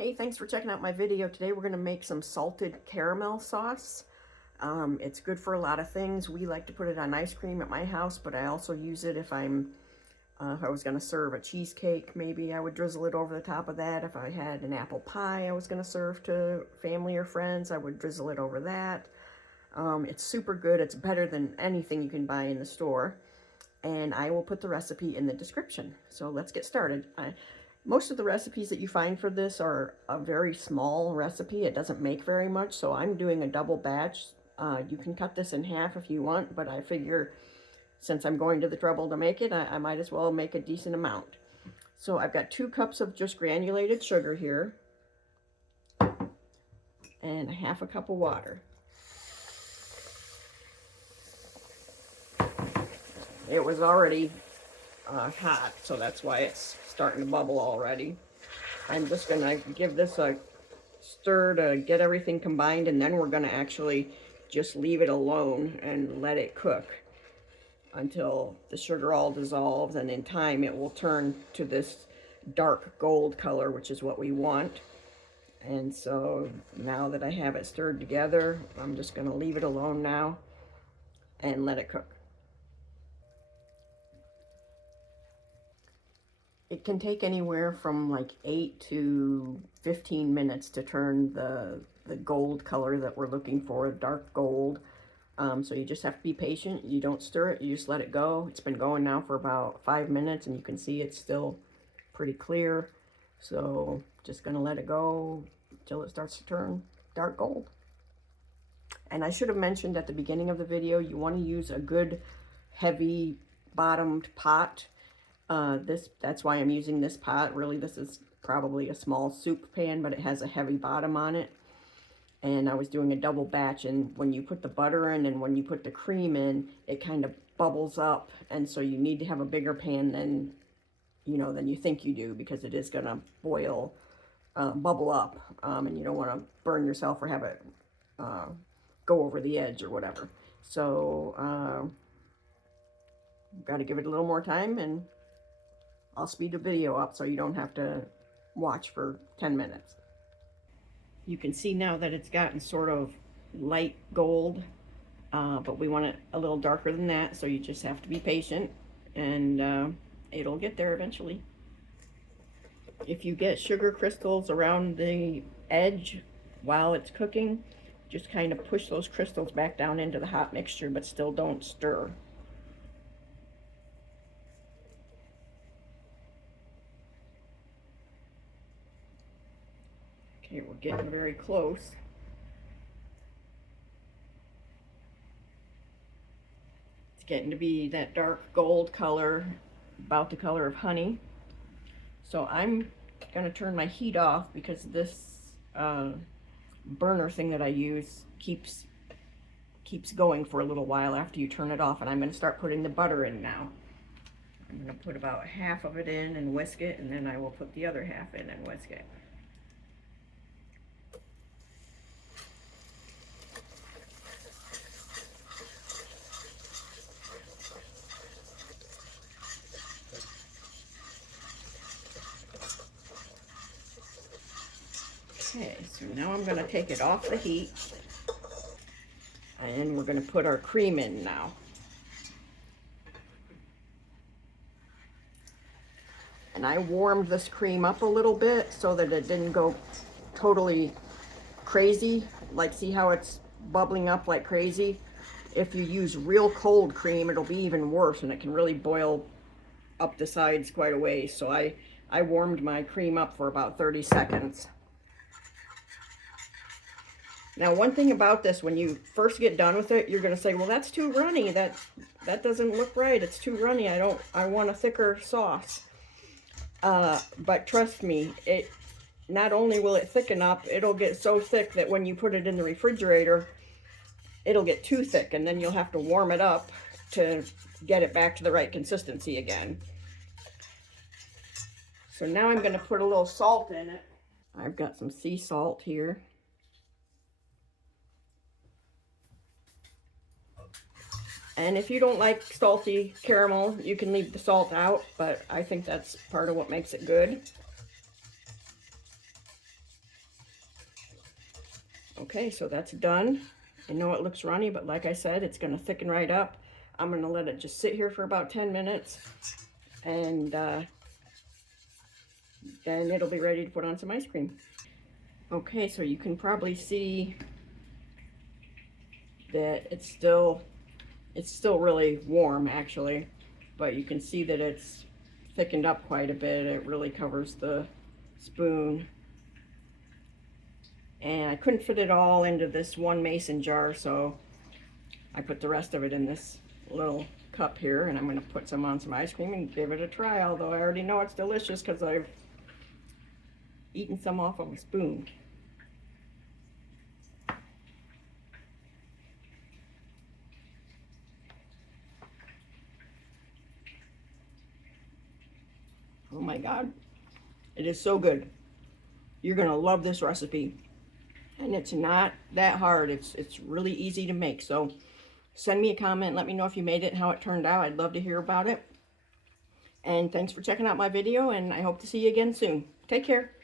Hey, thanks for checking out my video. Today we're going to make some salted caramel sauce. It's good for a lot of things. We like to put it on ice cream at my house, but I also use it if if I was going to serve a cheesecake, maybe I would drizzle it over the top of that. If I had an apple pie I was going to serve to family or friends, I would drizzle it over that. It's super good. It's better than anything you can buy in the store. And I will put the recipe in the description. So let's get started. Most of the recipes that you find for this are a very small recipe. It doesn't make very much, so I'm doing a double batch. You can cut this in half if you want, but I figure since I'm going to the trouble to make it, I might as well make a decent amount. So I've got 2 cups of just granulated sugar here, and a half a cup of water. It was already hot, so that's why it's starting to bubble already. I'm just gonna give this a stir to get everything combined, and then we're gonna actually just leave it alone and let it cook until the sugar all dissolves, and in time it will turn to this dark gold color, which is what we want. And so now that I have it stirred together, I'm just gonna leave it alone now and let it cook. It can take anywhere from like 8 to 15 minutes to turn the gold color that we're looking for, dark gold. So you just have to be patient. You don't stir it, you just let it go. It's been going now for about 5 minutes, and you can see it's still pretty clear. So just gonna let it go until it starts to turn dark gold. And I should have mentioned at the beginning of the video, you want to use a good heavy bottomed pot. That's why I'm using this pot. Really, this is probably a small soup pan, but it has a heavy bottom on it. And I was doing a double batch, and when you put the butter in and when you put the cream in, it kind of bubbles up, and so you need to have a bigger pan than you think you do, because it is gonna boil, bubble up, and you don't want to burn yourself or have it go over the edge or whatever. So got to give it a little more time, and I'll speed the video up so you don't have to watch for 10 minutes. You can see now that it's gotten sort of light gold, but we want it a little darker than that, so you just have to be patient, and it'll get there eventually. If you get sugar crystals around the edge while it's cooking, just kind of push those crystals back down into the hot mixture, but still don't stir. Okay, we're getting very close. It's getting to be that dark gold color, about the color of honey. So I'm going to turn my heat off, because this burner thing that I use keeps going for a little while after you turn it off. And I'm going to start putting the butter in now. I'm going to put about half of it in and whisk it, and then I will put the other half in and whisk it. Okay, so now I'm going to take it off the heat, and we're going to put our cream in now. And I warmed this cream up a little bit so that it didn't go totally crazy. Like, see how it's bubbling up like crazy? If you use real cold cream, it'll be even worse, and it can really boil up the sides quite a ways. So I warmed my cream up for about 30 seconds. Now, one thing about this, when you first get done with it, you're going to say, well, that's too runny. That doesn't look right. It's too runny. I want a thicker sauce. But trust me, it not only will it thicken up, it'll get so thick that when you put it in the refrigerator, it'll get too thick, and then you'll have to warm it up to get it back to the right consistency again. So now I'm going to put a little salt in it. I've got some sea salt here. And if you don't like salty caramel, you can leave the salt out, but I think that's part of what makes it good. Okay, so that's done. I know it looks runny, but like I said, it's going to thicken right up. I'm going to let it just sit here for about 10 minutes, and then it'll be ready to put on some ice cream. Okay, so you can probably see that it's still really warm actually, but you can see that it's thickened up quite a bit. It really covers the spoon. And I couldn't fit it all into this one mason jar, so I put the rest of it in this little cup here, and I'm going to put some on some ice cream and give it a try, although I already know it's delicious because I've eaten some off of a spoon. Oh my God, it is so good. You're going to love this recipe. And it's not that hard. It's really easy to make. So send me a comment. Let me know if you made it and how it turned out. I'd love to hear about it. And thanks for checking out my video, and I hope to see you again soon. Take care.